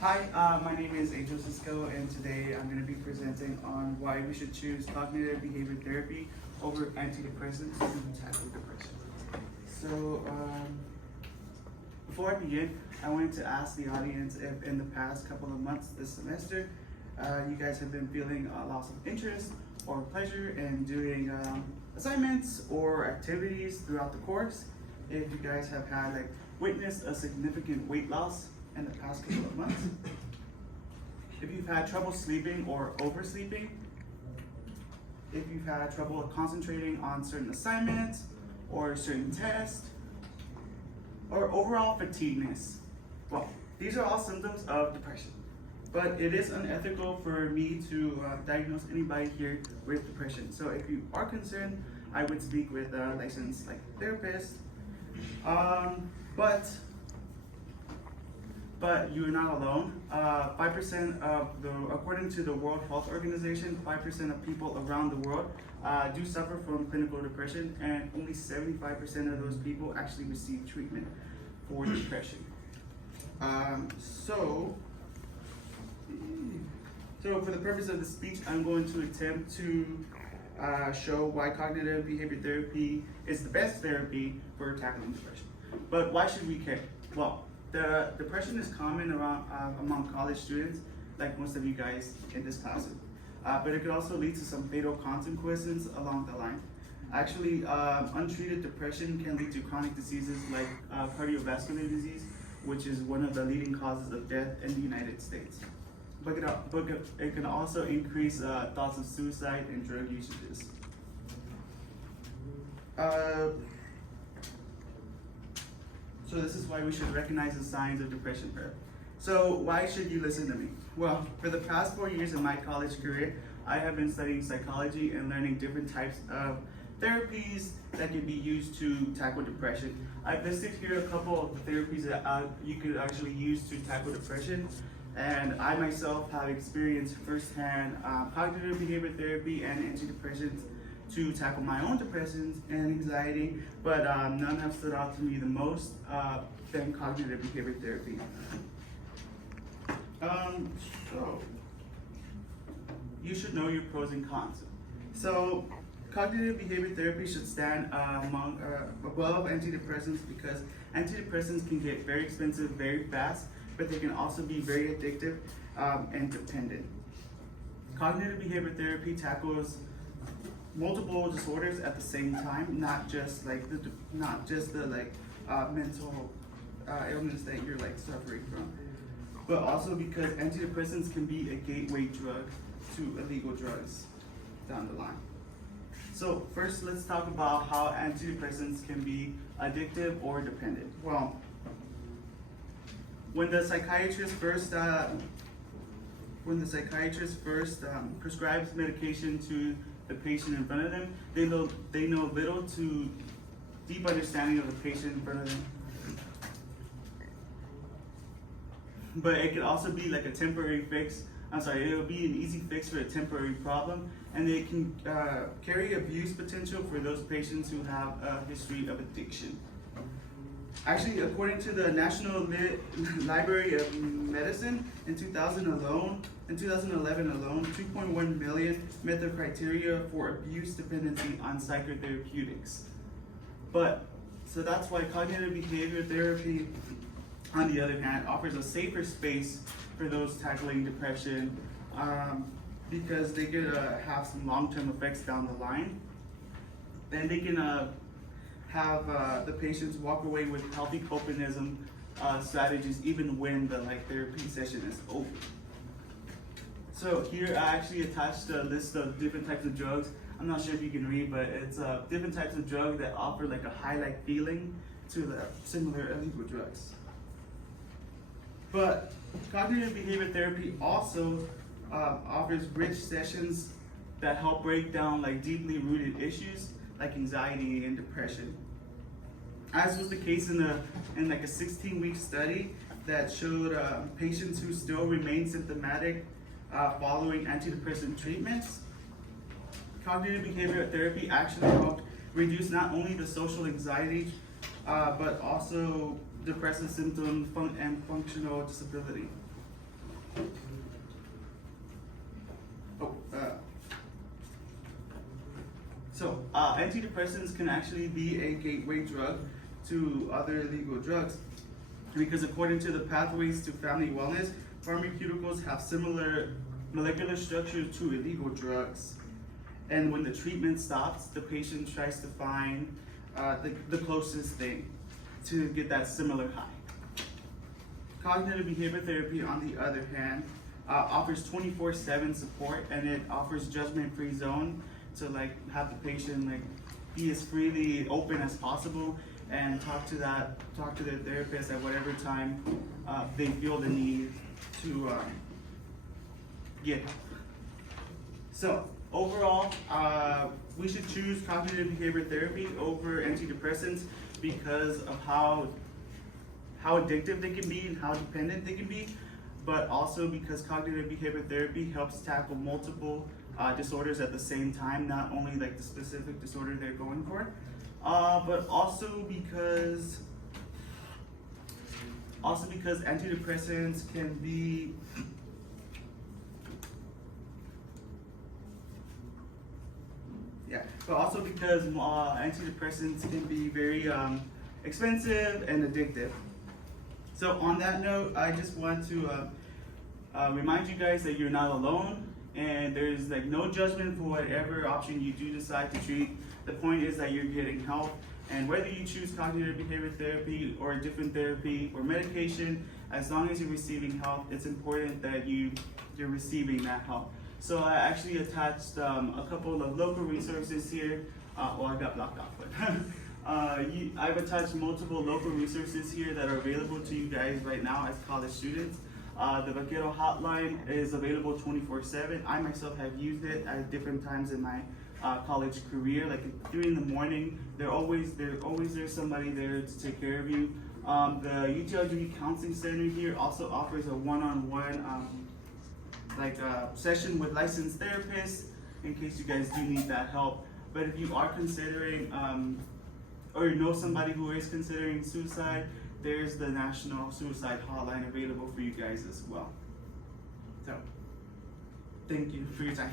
Hi, my name is Angel Cisco, and today I'm going to be presenting on why we should choose cognitive behavior therapy over antidepressants to tackle depression. So, before I begin, I wanted to ask the audience if in the past couple of months this semester, you guys have been feeling a loss of interest or pleasure in doing assignments or activities throughout the course. If you guys have had witnessed a significant weight loss in the past couple of months. If you've had trouble sleeping or oversleeping. If you've had trouble concentrating on certain assignments or certain tests. Or overall fatigueness. Well, these are all symptoms of depression. But it is unethical for me to diagnose anybody here with depression. So if you are concerned, I would speak with a licensed therapist. But you are not alone. 5% according to the World Health Organization, 5% of people around the world do suffer from clinical depression, and only 75% of those people actually receive treatment for depression. So for the purpose of the speech, I'm going to attempt to show why cognitive behavior therapy is the best therapy for tackling depression. But why should we care? Well, the depression is common among college students, like most of you guys in this class. But it could also lead to some fatal consequences along the line. Actually, untreated depression can lead to chronic diseases like cardiovascular disease, which is one of the leading causes of death in the United States. But it can also increase thoughts of suicide and drug usages. So this is why we should recognize the signs of depression early. So why should you listen to me? Well, for the past 4 years of my college career, I have been studying psychology and learning different types of therapies that can be used to tackle depression. I've listed here a couple of the therapies that you could actually use to tackle depression. And I myself have experienced firsthand cognitive behavior therapy and antidepressants to tackle my own depressions and anxiety, but none have stood out to me the most than cognitive behavior therapy. So you should know your pros and cons. So cognitive behavior therapy should stand above antidepressants because antidepressants can get very expensive very fast, but they can also be very addictive and dependent. Cognitive behavior therapy tackles multiple disorders at the same time, not just the mental illness that you're suffering from, but also because antidepressants can be a gateway drug to illegal drugs down the line. So first, let's talk about how antidepressants can be addictive or dependent. Well, when the psychiatrist first prescribes medication to the patient in front of them, they know little to deep understanding of the patient in front of them. But it could also be like a temporary fix. It'll be an easy fix for a temporary problem, and it can carry abuse potential for those patients who have a history of addiction. Actually, according to the National Library of Medicine, in 2011 alone, 2.1 million met the criteria for abuse dependency on psychotherapeutics. So that's why cognitive behavior therapy, on the other hand, offers a safer space for those tackling depression because they could have some long-term effects down the line. Then they can have the patients walk away with healthy coping strategies even when the therapy session is over. So here I actually attached a list of different types of drugs. I'm not sure if you can read, but it's different types of drugs that offer a high-like feeling to the similar illegal drugs. But cognitive behavior therapy also offers rich sessions that help break down deeply rooted issues like anxiety and depression. As was the case in a 16-week study that showed patients who still remain symptomatic following antidepressant treatments, cognitive behavioral therapy actually helped reduce not only the social anxiety, but also depressive symptoms and functional disability. Antidepressants can actually be a gateway drug to other illegal drugs because according to the Pathways to Family Wellness, pharmaceuticals have similar molecular structure to illegal drugs. And when the treatment stops, the patient tries to find the closest thing to get that similar high. Cognitive behavior therapy, on the other hand, offers 24/7 support, and it offers judgment-free zone to have the patient be as freely open as possible and talk to their therapist at whatever time they feel the need to get help. So overall, we should choose cognitive behavior therapy over antidepressants because of how addictive they can be and how dependent they can be, but also because cognitive behavior therapy helps tackle multiple disorders at the same time, not only the specific disorder they're going for, but also because antidepressants can be antidepressants can be very expensive and addictive. So on that note, I just want to remind you guys that you're not alone, and there's no judgment for whatever option you do decide to treat. The point is that you're getting help, and whether you choose cognitive behavior therapy or a different therapy or medication, as long as you're receiving help, it's important that you're receiving that help. So I actually attached a couple of local resources here. Well, I got blocked off, but I've attached multiple local resources here that are available to you guys right now as college students. The Vaquero hotline is available 24/7. I myself have used it at different times in my college career. Like 3 in the morning, there's always somebody there to take care of you. The UTLG Counseling Center here also offers a one-on-one session with licensed therapists in case you guys do need that help. But if you are considering or you know somebody who is considering suicide, there's the National Suicide Hotline available for you guys as well. So, thank you for your time.